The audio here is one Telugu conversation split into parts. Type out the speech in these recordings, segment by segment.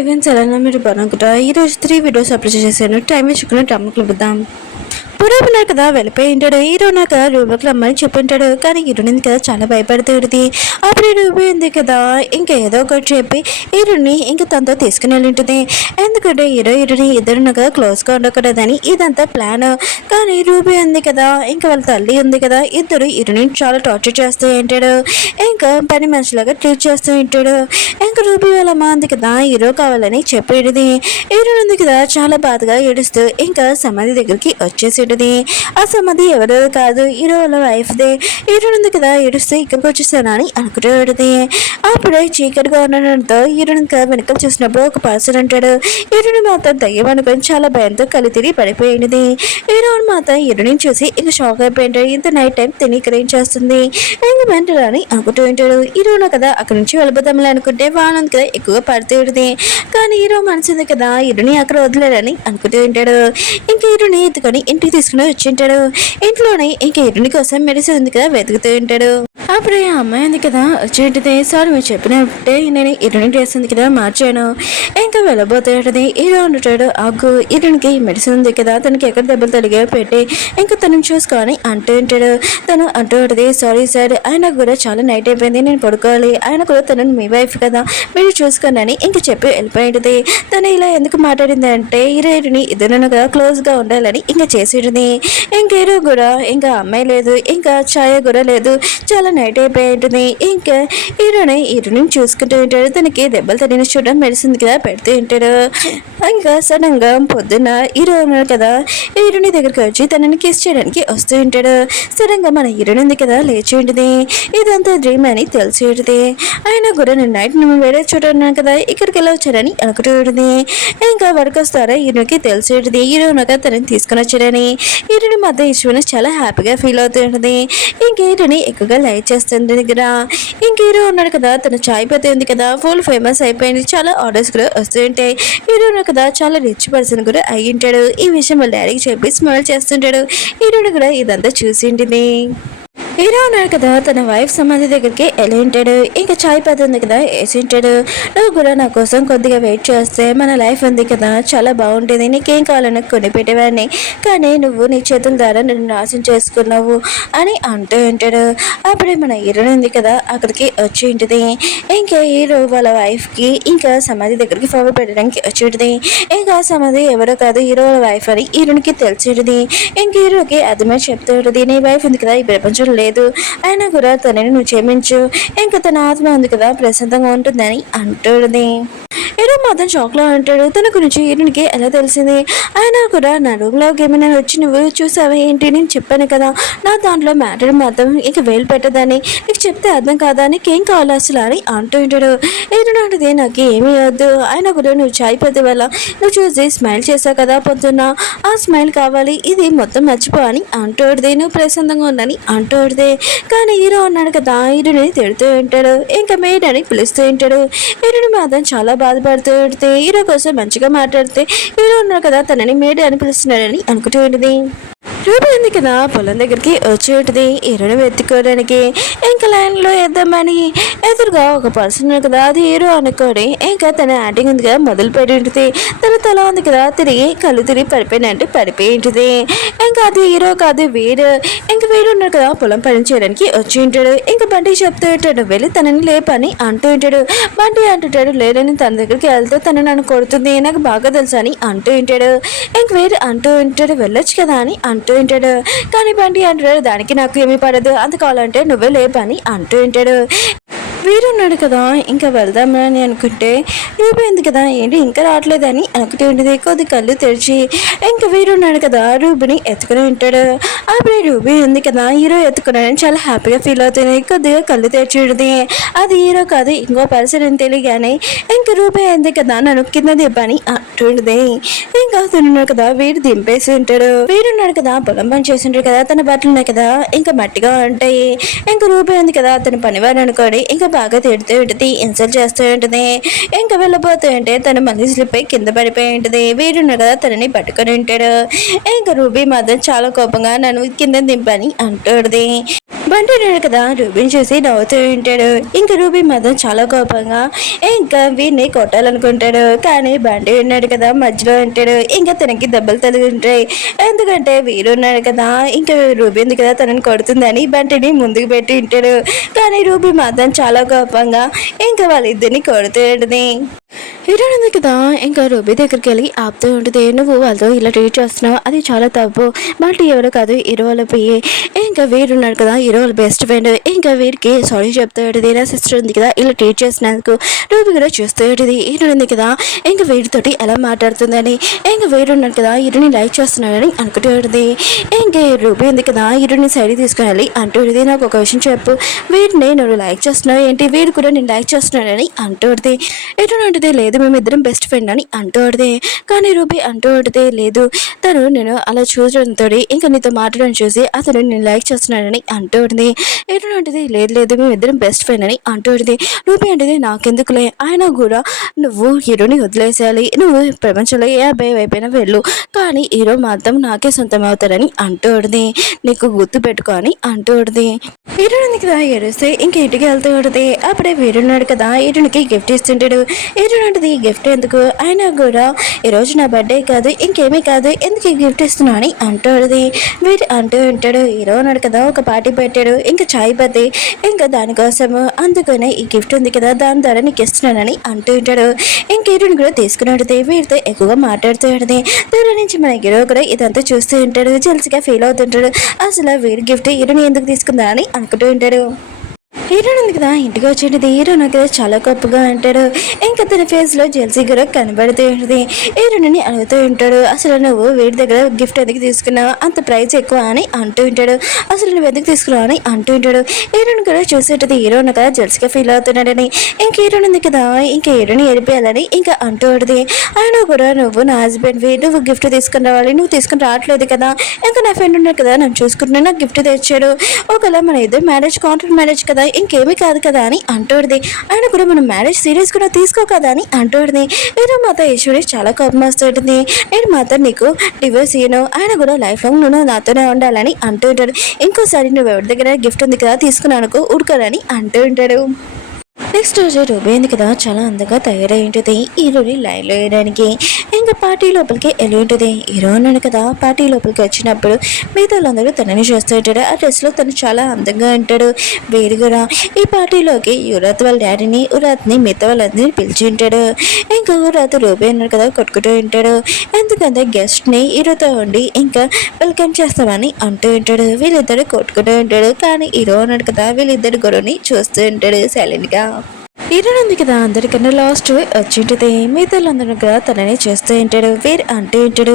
ఈవెంట్స్ ఎలా మీరు బాగుంటుందా? ఈరోజు 3 వీడియోస్ అప్లోడ్ చేశాను. టైం వేసుకుని టమ్ము క్లిప్పుద్దాం. పురోపున్నారు కదా వెళ్ళిపోయి ఉంటాడు. హీరో నాకు రూపకి రమ్మని చెప్పింటాడు. కానీ హీరోని కదా చాలా భయపడుతుంది. అప్పుడు రూపీ ఉంది కదా ఇంకా ఏదో ఒకటి చెప్పి హీరోని ఇంకా తనతో తీసుకుని వెళ్ళింటుంది. ఎందుకంటే హీరోని ఇద్దరు నాకు క్లోజ్గా ఉండకూడదని ఇదంతా ప్లాన్. కానీ రూపీ ఉంది కదా ఇంకా వాళ్ళ తల్లి ఉంది కదా ఇద్దరు హీరోని చాలా టార్చర్ చేస్తూ ఉంటాడు. ఇంకా పని మనిషిలాగా ట్రీట్ చేస్తూ ఉంటాడు. ఇంకా రూపీ వాళ్ళ అమ్మ ఉంది కదా హీరో కావాలని చెప్పేది. హీరో ఉంది కదా చాలా బాధగా ఏడుస్తూ ఇంకా సమాధి దగ్గరికి వచ్చేసి ఆ సమాధి ఎవరో కాదు హీరో వాళ్ళ వైఫ్దే. హీరో ఉంది కదా ఏడుస్తే ఇక్కడికి వచ్చేసానని అనుకుంటాడు. అప్పుడే చీకటిగా ఉండడంతో హీరోని వెనకాల చూసినప్పుడు ఒక పర్సన్ అంటాడు. హీరోని మాత్రం దయ్యం అనుకొని చాలా భయంతో కలితిరి పడిపోయింది. హీరోని మాత్రం హీరోని చూసి ఇంకా షాక్ అయిపోయింటాడు. ఇంత నైట్ టైం తిని చేస్తుంది ఇంకా మెంటల్ అని అనుకుంటూ ఉంటాడు. హీరోను కదా అక్కడి నుంచి వెళ్ళిపోతామని అనుకుంటే వానంది కదా ఎక్కువగా పడుతుంది. కానీ హీరో మనసుంది కదా హీరోని అక్కడ వదిలేడని అనుకుంటూ ఉంటాడు. ఇంకా హీరోని ఎత్తుకొని ఇంటికి తీసుకుని వచ్చింటాడు. ఇంట్లోనే ఇంకా హీరోని కోసం మెడిసిన్ ఉంది కదా వెతుకుతూ ఉంటాడు. అప్పుడు ఆ అమ్మాయి ఉంది కదా వచ్చేంటిది. సార్ మీరు చెప్పినట్టే నేను హీరోని డ్రెస్ ఉంది కదా మార్చాను. ఇంకా వెళ్ళబోతుంటది. హీరో ఉంటాడు ఆగు హీరోనికి మెడిసిన్ ఉంది కదా తనకి ఎక్కడ దెబ్బలు తలిగా పెట్టి ఇంకా తనని చూసుకొని అంటూ ఉంటాడు. తను అంటూ ఉంటుంది సారీ సార్ ఆయన కూడా చాలా నైట్ అయిపోయింది నేను పడుకోవాలి ఆయన కూడా తను మీ వైఫ్ కదా మీరు చూసుకోనని ఇంకా చెప్పి వెళ్ళిపోయింది. తను ఇలా ఎందుకు మాట్లాడింది అంటే హీరోని ఇద్దరు కదా క్లోజ్గా ఉండాలని ఇంకా చేసేది. ఇంకా హీరో కూడా ఇంకా అమ్మాయి లేదు ఇంకా ఛాయ కూడా లేదు చాలా నైట్ అయిపోయి ఉంటుంది. ఇంకా హీరోని చూసుకుంటూ ఉంటాడు. తనకి దెబ్బలు తగిన చూడడం మెడిసిన్ కదా పెడుతూ ఉంటాడు. ఇంకా సడన్ గా పొద్దున్న హీరో ఉన్నాడు కదా హీరోని దగ్గరికి వచ్చి తనని కిస్ చేయడానికి వస్తూ ఉంటాడు. సడన్ గా మన హీరోని ఉంది కదా లేచి ఉంటుంది. ఇదంతా డ్రీమ్ అని తెలిసి ఉంటుంది. అయినా కూడా నేను నైట్ నువ్వు వేరే చోట ఉన్నాను కదా ఇక్కడికి వెళ్ళి వచ్చారని అనుకుంటూ ఉంటుంది. ఇంకా వరకు వస్తారా హీరోకి తెలిసి ఉంటుంది. హీరో ఉన్నాక తనని తీసుకుని వచ్చారని హీరోని మధ్య ఈశ్వరుని చాలా హ్యాపీగా ఫీల్ అవుతూ ఉంటుంది. ఇంక హీరోని ఎక్కువగా లైక్ చేస్తుంది దగ్గర. ఇంక హీరో ఉన్నాడు కదా తన చాయ్ పత్తి ఉంది కదా ఫుల్ ఫేమస్ అయిపోయింది. చాలా ఆర్డర్స్ కూడా వస్తూ ఉంటాయి. హీరో ఉన్నాడు కదా చాలా రిచ్ పర్సన్ కూడా అయ్యి ఉంటాడు. ఈ విషయం వాళ్ళ డాడీకి చెప్పి స్మైల్ చేస్తుంటాడు. హీరోని కూడా ఇదంతా చూసి ఉంటుంది. హీరో ఉన్నాడు కదా తన వైఫ్ సమాధి దగ్గరికి వెళ్ళి ఉంటాడు. ఇంకా చాయ్ పత్తి ఉంది కదా వేసి ఉంటాడు. నువ్వు కూడా నా కోసం కొద్దిగా వెయిట్ చేస్తే మన లైఫ్ ఉంది కదా చాలా బాగుంటుంది నీకేం కావాలని కొని పెట్టేవాడిని కానీ నువ్వు నీ చేతుల ద్వారా నన్ను నాశనం చేసుకున్నావు అని అంటూ ఉంటాడు. అప్పుడే మన హీరో ఉంది కదా అక్కడికి వచ్చి ఉంటుంది. ఇంకా హీరో వాళ్ళ వైఫ్కి ఇంకా సమాధి దగ్గరికి ఫోటో పెట్టడానికి వచ్చి ఉంటుంది. ఇంకా సమాధి ఎవరో కాదు హీరో వాళ్ళ వైఫ్ అని హీరోనికి తెలిసి ఉంటుంది. ఇంక హీరోకి అర్థమై చెప్తూ ఉంటుంది నీ వైఫ్ ఉంది కదా ఈ ప్రపంచంలో లేదు అయినా కూడా తనని నువ్వు క్షమించు ఇంకా తన ఆత్మ ఉంది కదా ప్రశాంతంగా ఉంటుందని అంటుంది. హీరో మాత్రం షాక్లో అంటాడు. తన గురించి హీరోనికి ఎలా తెలిసింది అయినా కూడా నా రూమ్లోకి ఏమైనా వచ్చి నువ్వు చూసావా ఏంటి నేను చెప్పాను కదా నా దాంట్లో మ్యాటర్ మాత్రం ఇక వేలు పెట్టదని నీకు చెప్తే అర్థం కాదా నీకేం కావాలి అసలు అని అంటూ ఉంటాడు. హీరో అంటుంది నాకు ఏమీ వద్దు అయినా కూడా నువ్వు చాయ్ పత్తి వల్ల నువ్వు చూసి స్మైల్ చేసావు కదా పొద్దున్న ఆ స్మైల్ కావాలి ఇది మొత్తం మర్చిపో అని అంటూడిది నువ్వు ప్రశాంతంగా ఉందని అంటూడిది. కానీ హీరో ఉన్నాడు కదా హీరోని తిడుతూ ఉంటాడు. ఇంకా మేడ్ అని పిలుస్తూ ఉంటాడు. హీరోని మాత్రం చాలా బాధపడుతూ ఉంటే హీరో కోసం మంచిగా మాట్లాడితే హీరో ఉన్నాడు కదా తనని మేడ్ అని పిలుస్తున్నాడని అనుకుంటూ ఉంటుంది. రూపీ ఉంది కదా పొలం దగ్గరికి వచ్చి ఉంటుంది హీరోని వెతుక్కోవడానికి. ఇంకా లైన్లో వేద్దామని ఎదురుగా ఒక పర్సన్ ఉంది కదా అది హీరో అనుకోని ఇంకా తన యాక్టింగ్ ఉంది కదా మొదలు పెట్టి ఉంటుంది. తన తల ఉంది కదా తిరిగి కళ్ళు తిరిగి పడిపోయినట్టు పడిపోయి ఉంటుంది. ఇంకా అది హీరో కాదు వీడు. ఇంకా వీడు ఉన్నాడు కదా పొలం పని చేయడానికి వచ్చి ఉంటాడు. ఇంకా బండి చెప్తూ ఉంటాడు వెళ్ళి తనని లేపని అంటూ ఉంటాడు. బండి అంటుంటాడు లేదని తన దగ్గరికి వెళ్తే తను నన్ను కొడుతుంది నాకు బాగా తెలుసు అని అంటూ ఉంటాడు. ఇంక వీడు అంటూ ఉంటాడు వెళ్ళొచ్చు కదా అని అంటూ ఉంటాడు. కానీ బండి అంటాడు దానికి నాకు ఏమీ పడదు అంత కావాలంటే నువ్వే లేపని అంటూ ఉంటాడు. వీరున్నాడు కదా ఇంకా వెళ్దామని అనుకుంటే రూపీ ఉంది కదా ఏంటి ఇంకా రావట్లేదని అనుకుంటూ ఉంటుంది. కొద్ది కళ్ళు తెరిచి ఇంకా వీరున్నాడు కదా రూబీని ఎత్తుకుని ఉంటాడు. అప్పుడు రూబీ ఉంది కదా హీరో ఎత్తుకున్నాడని చాలా హ్యాపీగా ఫీల్ అవుతుంది. కొద్దిగా కళ్ళు తెరిచి ఉంటుంది. అది హీరో కాదు ఇంకో పర్సన్ అని తెలియగానే ఇంకా రూపీ ఉంది కదా నన్ను కింద దిబ్బని అంటుంది. ఇంకా తిన్నాడు కదా వీడు దింపేసి ఉంటాడు. వీరున్నాడు కదా పొలం పని చేసి ఉంటాడు కదా తన బట్టలు ఉన్నాయి కదా ఇంకా మట్టిగా ఉంటాయి. ఇంకా రూపీ ఉంది కదా తన పనివారు అనుకోని ఇంకా బాగా తిడుతూ ఉంటుంది, ఇన్సల్ట్ చేస్తూ ఉంటుంది. ఇంకా వెళ్ళబోతూ ఉంటే తను మళ్ళీ స్లిప్ అయి కింద పడిపోయి ఉంటుంది. వీడున్న కదా తనని పట్టుకొని ఉంటాడు. ఇంకా రూబీ మాత్రం చాలా కోపంగా నన్ను కింద దింపని అంటుంది. బంటి ఉన్నాడు కదా రూబీని చూసి నవ్వుతూ ఉంటాడు. ఇంకా రూబీ మాత్రం చాలా కోపంగా ఇంకా వీడిని కొట్టాలనుకుంటాడు. కానీ బంటి ఉన్నాడు కదా మధ్యలో ఉంటాడు. ఇంకా తనకి దెబ్బలు తగులుంటాయి. ఎందుకంటే వీడు ఉన్నాడు కదా, ఇంకా రూబీ ఉంది కదా తనని కొడుతుందని బంటిని ముందుకు పెట్టి ఉంటాడు. కానీ రూబీ మాత్రం చాలా కోపంగా ఇంకా వాళ్ళిద్దరిని కొడుతూ ఉంటుంది. హీరోయిన్ ఉంది కదా ఇంకా రూబీ దగ్గరికి వెళ్ళి ఆపుతూ ఉంటుంది. నువ్వు వాళ్ళతో ఇలా ట్రీట్ చేస్తున్నావు, అది చాలా తప్పు. బంటి ఎవరు కాదు, హీరో వాళ్ళ పోయి ఇంకా వీడు ఉన్నాడు కదా హీరో వాళ్ళ బెస్ట్ ఫ్రెండ్. ఇంకా వీడికి సారీ చెప్తూ ఉంటుంది. నా సిస్టర్ ఉంది కదా ఇలా ట్రీట్ చేసినందుకు. రూబీ కూడా చూస్తూ ఉంటుంది. హీరోయిన్ ఉంది కదా ఇంకా వీడితోటి ఎలా మాట్లాడుతుందని. ఇంకా వీడు ఉన్నాడు కదా హీరోని లైక్ చేస్తున్నాడని అనుకుంటూ ఉంటుంది. ఇంకా రూబీ ఉంది కదా హీరోని సైడ్ తీసుకుని వెళ్ళి అంటూ ఉంటుంది. నాకు ఒక విషయం చెప్పు, వీడిని నువ్వు లైక్ చేస్తున్నావు ఏంటి, వీడు కూడా నేను లైక్ చేస్తున్నాడని అంటూ ఉంటుంది. ఎటువంటి లేదు మేమిద్దరం బెస్ట్ ఫ్రెండ్ అని అంటూ ఉంటుంది. కానీ రూబీ అంటూ ఉంటుంది, లేదు తను నేను అలా చూడడంతో ఇంకా నీతో మాట్లాడడం చూసి అతను నేను లైక్ చేస్తున్నానని అంటూ ఉంటుంది. ఎటువంటిది లేదు లేదు మేమిద్దరం బెస్ట్ ఫ్రెండ్ అని అంటూ ఉంటుంది. రూబీ అంటే నాకెందుకులే, ఆయన కూడా నువ్వు హీరోని వదిలేసేయాలి, నువ్వు ప్రపంచంలో ఏ అబ్బాయి వైపోయినా వెళ్ళు, కానీ హీరో మాత్రం నాకే సొంతం అవుతాడని అంటూ ఉంటుంది. నీకు గుర్తు పెట్టుకో అని అంటూ ఉంటుంది. హీరోని కదా ఏడుస్తే ఇంక ఇంటికి వెళ్తూ ఉంటుంది. అప్పుడే వీరున్నాడు కదా హీరోనికి గిఫ్ట్ ఇస్తుంటాడు. హీరోనంటది గిఫ్ట్ ఎందుకు, ఆయన కూడా ఈరోజు నా బర్త్డే కాదు ఇంకేమీ కాదు ఎందుకు ఈ గిఫ్ట్ ఇస్తున్నా అని అంటుంది. వీరు అంటూ ఉంటాడు. హీరో ఉన్నాడు కదా ఒక పార్టీ పెట్టాడు ఇంకా చాయ్ పత్తి, ఇంకా దానికోసము అందుకనే ఈ గిఫ్ట్ ఉంది కదా దాని ద్వారా నీకు ఇస్తున్నానని అంటూ ఉంటాడు. ఇంక హీరోని కూడా తీసుకున్నది. వీరితో ఎక్కువగా మాట్లాడుతూ ఉంటుంది. దూరం నుంచి మన హీరో కూడా ఇదంతా చూస్తూ ఉంటాడు. జెల్సీగా ఫీల్ అవుతుంటాడు. అసలు వీడి గిఫ్ట్ హీరోని ఎందుకు తీసుకుందా అని అనుకుంటూ ఉంటాడు. హీరో ఉంది కదా ఇంటికి వచ్చేది. హీరో నాకు చాలా గొప్పగా అంటాడు. ఇంకా తన ఫేస్ లో జెల్సీ కూడా కనబడుతూ ఉంటుంది. హీరోని అడుగుతూ ఉంటాడు, అసలు నువ్వు వీడి దగ్గర గిఫ్ట్ ఎందుకు తీసుకున్నావు, అంత ప్రైస్ ఎక్కువ అని అంటూ ఉంటాడు. అసలు నువ్వు ఎందుకు తీసుకున్నావు అని అంటూ ఉంటాడు. హీరోని కూడా చూసేటది. హీరో కదా జెల్సీగా ఫీల్ అవుతున్నాడని ఇంక హీరోని ఉంది కదా ఇంకా హీరోని ఎరిపేయాలని ఇంకా అంటూ ఉంటుంది. ఆయన కూడా నువ్వు నా హస్బెండ్వి, నువ్వు గిఫ్ట్ తీసుకుని రావాలి, నువ్వు తీసుకుని రావట్లేదు కదా, ఇంకా నా ఫ్రెండ్ ఉన్నాడు కదా నన్ను చూసుకుంటున్నా నాకు గిఫ్ట్ తెచ్చాడు, ఒకవేళ మన ఇద్దరు మ్యారేజ్ కాంట్రాక్ట్ మ్యారేజ్ కదా ఇంకేమీ కాదు కదా అని అంటూడిది. ఆయన కూడా మనం మ్యారేజ్ సీరియస్ కూడా తీసుకో కదా అని అంటూడిది. నేను మాతో ఈశ్వరి చాలా కోపం వస్తుంటుంది. నేను మాతో నీకు డివోర్స్ ఇయ్యను, ఆయన కూడా లైఫ్ లాంగ్ నువ్వు నాతోనే ఉండాలని అంటూ ఉంటాడు. ఇంకోసారి నువ్వు ఎవరి దగ్గర గిఫ్ట్ ఉంది కదా తీసుకున్నానుకో ఊడుకోరని అంటూ ఉంటాడు. నెక్స్ట్ రోజు రూబీ ఉంది కదా చాలా అందంగా తయారై ఉంటుంది హీరోని లైన్లో వేయడానికి. ఇంకా పార్టీ లోపలికి వెళ్ళి ఉంటుంది. హీరో ఉన్నాడు కదా పార్టీ లోపలికి వచ్చినప్పుడు మిగతా వాళ్ళందరూ తనని చూస్తూ ఉంటాడు. ఆ డ్రెస్లో తను చాలా అందంగా ఉంటాడు. వేరు కూడా ఈ పార్టీలోకి యువరాత్ వాళ్ళ డాడీని యువరాత్ని మిగతా వాళ్ళందరినీ పిలిచి ఉంటాడు. ఇంకా యువరాత్ రూబీ ఉన్నాడు కదా కొట్టుకుంటూ ఉంటాడు. ఎందుకంటే గెస్ట్ని హీరోతో ఉండి ఇంకా వెల్కమ్ చేస్తామని అంటూ ఉంటాడు. వీళ్ళిద్దరు కొట్టుకుంటూ ఉంటాడు. కానీ హీరో ఉన్నాడు కదా వీళ్ళిద్దరు గొడవని చూస్తూ ఉంటాడు సైలెంట్గా. హీరో ఉంది కదా అందరికన్నా లాస్ట్ వచ్చింటుంది. మిగతాళ్ళందరూ కూడా తనని చేస్తూ ఉంటాడు. వీరు అంటూ ఉంటాడు,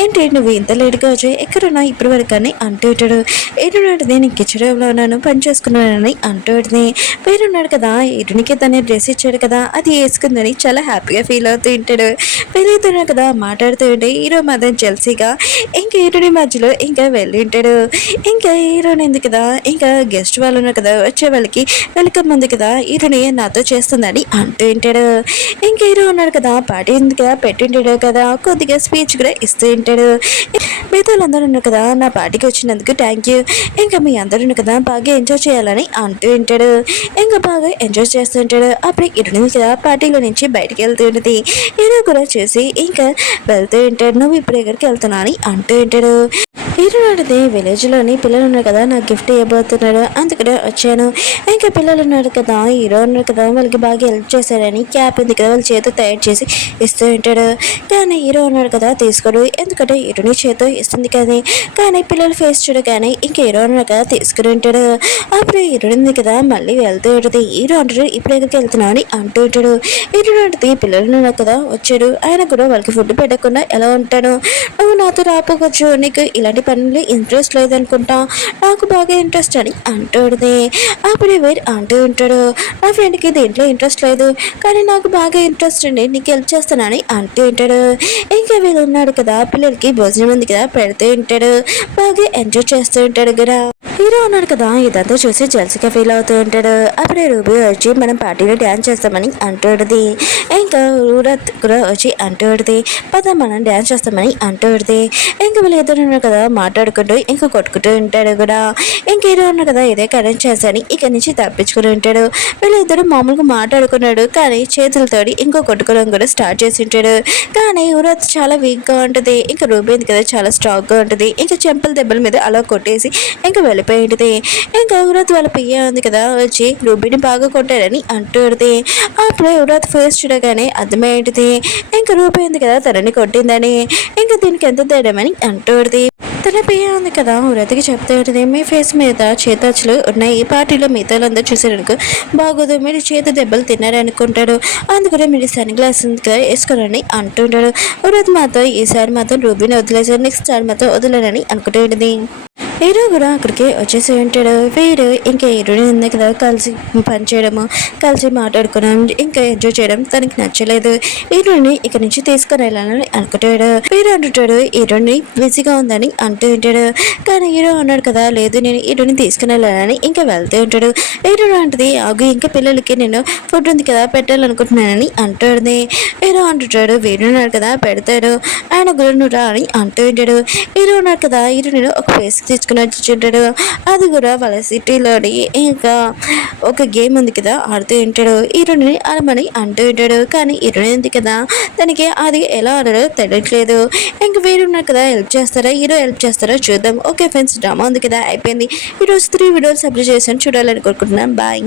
ఏంటి నువ్వు ఇంత లేట్గా వచ్చి ఎక్కడున్నా ఇప్పటి వరకు అని అంటూ ఉంటాడు. ఏడున్నాడు నేను కిచెన్లో ఉన్నాను పని చేసుకున్నానని అంటూ ఉంటుంది. వీరున్నాడు కదా హీరోనికి తన డ్రెస్ ఇచ్చాడు కదా అది వేసుకుందని చాలా హ్యాపీగా ఫీల్ అవుతూ ఉంటాడు. వీళ్ళిద్దరు కదా మాట్లాడుతూ ఉంటే హీరో మాత్రం జెల్సీగా ఇంకా హీరోని మధ్యలో ఇంకా వెళ్ళి ఉంటాడు. ఇంకా హీరోని ఉంది కదా ఇంకా గెస్ట్ వాళ్ళు ఉన్నారు కదా వచ్చే వాళ్ళకి వెల్కమ్ ఉంది కదా హీరోని నాతో చేస్తుందని అంటూ ఉంటాడు. ఇంకా హీరో ఉన్నాడు కదా పార్టీ ఉంది కదా పెట్టింటాడు కదా కొద్దిగా స్పీచ్ కూడా ఇస్తూ ఉంటాడు. మిగతా వాళ్ళందరూ ఉన్నారు కదా నా పార్టీకి వచ్చినందుకు థ్యాంక్ యూ, ఇంకా మీ అందరూ కదా బాగా ఎంజాయ్ చేయాలని అంటూ ఉంటాడు. ఇంకా బాగా ఎంజాయ్ చేస్తూ ఉంటాడు. అప్పుడు హీరోని కదా పార్టీలో నుంచి బయటకు వెళ్తూ ఉంటుంది. హీరో కూడా చూసి ఇంకా వెళ్తూ ఉంటాడు. నువ్వు ఇప్పుడు ఎక్కడికి వెళ్తున్నా అని అంటూ ఉంటాడు. హీరో నాటిది విలేజ్లోని పిల్లలు ఉన్నారు కదా నాకు గిఫ్ట్ ఇవ్వబోతున్నాడు అందుకనే వచ్చాను. ఇంకా పిల్లలు ఉన్నారు కదా హీరో ఉన్నారు కదా వాళ్ళకి బాగా హెల్ప్ చేశారని క్యాప్ ఉంది కదా వాళ్ళ చేతితో తయారు చేసి ఇస్తూ ఉంటాడు. కానీ హీరో ఉన్నాడు కదా తీసుకోడు, ఎందుకంటే హీరోని చేతితో ఇస్తుంది కదా. కానీ పిల్లలు ఫేస్ చూడగానే ఇంకా హీరో ఉన్నాడు కదా తీసుకుని ఉంటాడు. అప్పుడు హీరో ఉంది కదా మళ్ళీ వెళ్తూ ఉంటుంది. హీరో అంటాడు ఇప్పుడు ఎక్కడికి వెళ్తున్నావు అని అంటూ ఉంటాడు. హీరో నాటిది పిల్లలు ఉన్నారు కదా వచ్చాడు, ఆయన కూడా వాళ్ళకి ఫుడ్ పెట్టకుండా ఎలా ఉంటాను, నువ్వు నాతో రాపోవచ్చు, నీకు ఇలాంటి పనులు ఇంట్రెస్ట్ లేదనుకుంటా, నాకు బాగా ఇంట్రెస్ట్ అని అంటుంది. అప్పుడే వేరు అంటూ ఉంటాడు, నా ఫ్రెండ్కి దీంట్లో ఇంట్రెస్ట్ లేదు కానీ నాకు బాగా ఇంట్రెస్ట్ అండి నీకు హెల్ప్ చేస్తానని అంటూ ఉంటాడు. ఇంకా వీళ్ళు ఉన్నాడు కదా పిల్లలకి భోజనం ఉంది కదా పెడుతూ ఉంటాడు. బాగా ఎంజాయ్ చేస్తూ ఉంటాడు కదా. హీరో ఉన్నాడు కదా ఇదంతా చూసి జెల్సీగా ఫీల్ అవుతూ ఉంటాడు. అప్పుడే రూబీ వచ్చి మనం పార్టీలో డ్యాన్స్ చేస్తామని అంటూడుది. ఇంకా ఊరత్ కూడా వచ్చి అంటూడుది, పద మనం డ్యాన్స్ చేస్తామని అంటూడుది. ఇంకా వీళ్ళిద్దరు ఉన్నారు కదా మాట్లాడుకుంటూ ఇంకా కొట్టుకుంటూ ఉంటాడు కూడా. ఇంక హీరో ఉన్నాడు కదా ఇదే కరెంట్ చేశాని ఇక్కడి నుంచి తప్పించుకుని ఉంటాడు. వీళ్ళిద్దరు మామూలుగా మాట్లాడుకున్నాడు కానీ చేతులతోటి ఇంకో కొట్టుకోవడం కూడా స్టార్ట్ చేసి ఉంటాడు. కానీ ఊరత్ చాలా వీక్గా ఉంటుంది. ఇంకా రూబీ ఉంది కదా చాలా స్ట్రాంగ్గా ఉంటుంది. ఇంకా చెంపల దెబ్బల మీద అలా కొట్టేసి ఇంకా వెళ్ళిపోయింది. ఇంకా యువరాత్ వాళ్ళ పియ్య ఉంది కదా వచ్చి రూబీని బాగా కొట్టారని అంటుంది. అప్పుడే యువరాత్ ఫేస్ చూడగానే అర్థమయ్యేది ఇంకా రూబీ ఉంది కదా తనని కొట్టిందని. ఇంకా దీనికి ఎంత ధైర్యమని అంటుంది. తన పియ్య ఉంది కదా యువరాత్కి చెప్తూ ఉంటుంది, మీ ఫేస్ మీద చేతచ్చులు ఉన్నాయి, ఈ పార్టీలో మిగతాలందరూ చూసేందుకు బాగోదు, మీరు చేతి దెబ్బలు తిన్నారనుకుంటాడు, అందుకనే మీరు సన్ గ్లాస్ వేసుకోరని అంటుంటాడు. యువరాత్ మాత్రం ఈసారి మాత్రం రూబీని వదిలేసారు, నెక్స్ట్ సారి మాత్రం వదలనని అనుకుంటూ ఉంటుంది. హీరో కూడా అక్కడికి వచ్చేసి ఉంటాడు. వీడు ఇంకా హీరోని ఉంది కదా కలిసి పనిచేయడము, కలిసి మాట్లాడుకోవడం, ఇంకా ఎంజాయ్ చేయడం తనకి నచ్చలేదు. హీరోని ఇక్కడ నుంచి తీసుకుని వెళ్ళాలని అనుకుంటాడు. హీరో అంటుంటాడు హీరోని బిజీగా ఉందని అంటూ ఉంటాడు. కానీ హీరో అన్నాడు కదా లేదు నేను హీరోని తీసుకుని వెళ్ళాలని ఇంకా వెళ్తూ ఉంటాడు. హీరో అంటది ఆగు ఇంకా పిల్లలకి నేను ఫుడ్ ఉంది కదా పెట్టాలనుకుంటున్నానని అంటుంది. హీరో అంటుంటాడు వీడు ఉన్నాడు కదా పెడతాడు, ఆయన గురు నువ్వు రా అని అంటూ ఉంటాడు. హీరో ఉన్నాడు కదా హీరో నేను ఒక ఫేస్ తీసుకుని వచ్చుంటాడు. అది కూడా వాళ్ళ సిటీలోని ఇంకా ఒక గేమ్ ఉంది కదా ఆడుతూ ఉంటాడు. హీరోని ఆడమని అంటూ ఉంటాడు. కానీ హీరోని ఉంది కదా తనకి అది ఎలా ఆడాలో తెలియట్లేదు. ఇంక వీరున్నారు కదా హెల్ప్ చేస్తారా, హీరో హెల్ప్ చేస్తారా చూద్దాం. ఓకే ఫ్రెండ్స్ డ్రామా ఉంది కదా అయిపోయింది. ఈరోజు 3 వీడియోలు సబ్మిట్ చేశాను, చూడాలని కోరుకుంటున్నాను. బాయ్.